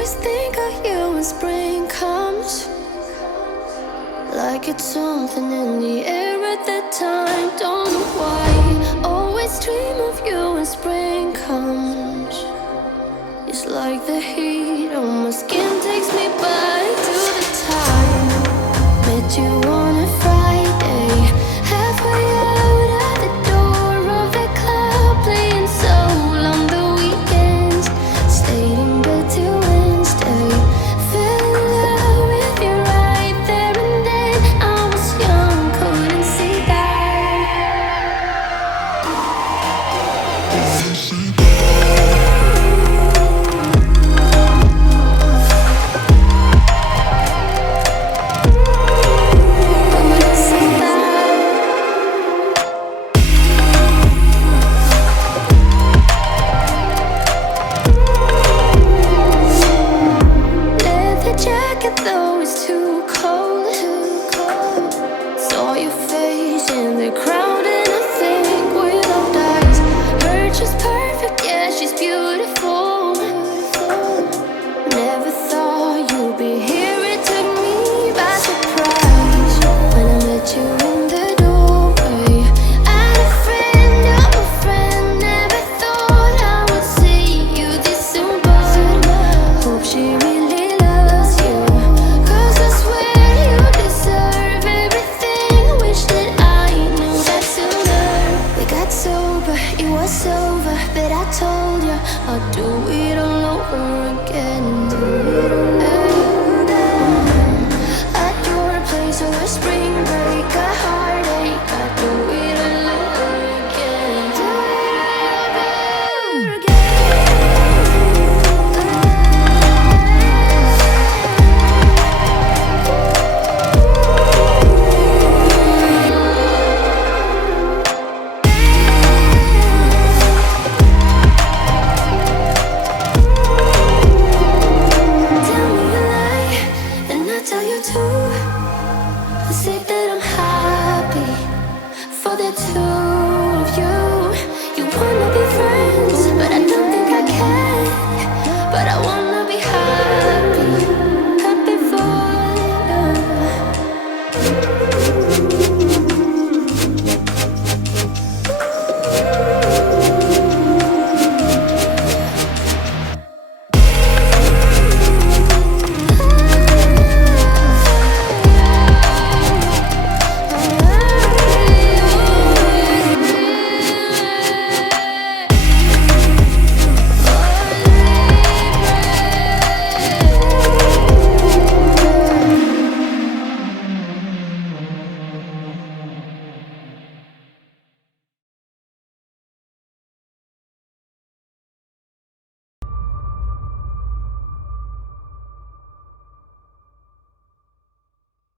always think of you when spring comes, like it's something in the air at that time. Don't know why, always dream of you when spring comes. It's like the heat on my skin takes me back to the time met you on a Friday, halfway out at the door of the club, playing soul on the weekends, stayed in bed till Wednesday, fell in love with you right there and then. I was young, couldn't see that. Leather jacket, though it's too cold. Saw your face in the crowd, and I think without eyes, her just perfect. Yeah, she's beautiful. Never thought you'd be here. It took me by surprise when I met you in the doorway. I had a friend of a friend. Never thought I would see you this soon, but hope she really loves you. 'Cause I swear you deserve everything. Wish that I knew that sooner. We got sober, it was over, but I told you I'd do it all over again. At your place over spring break.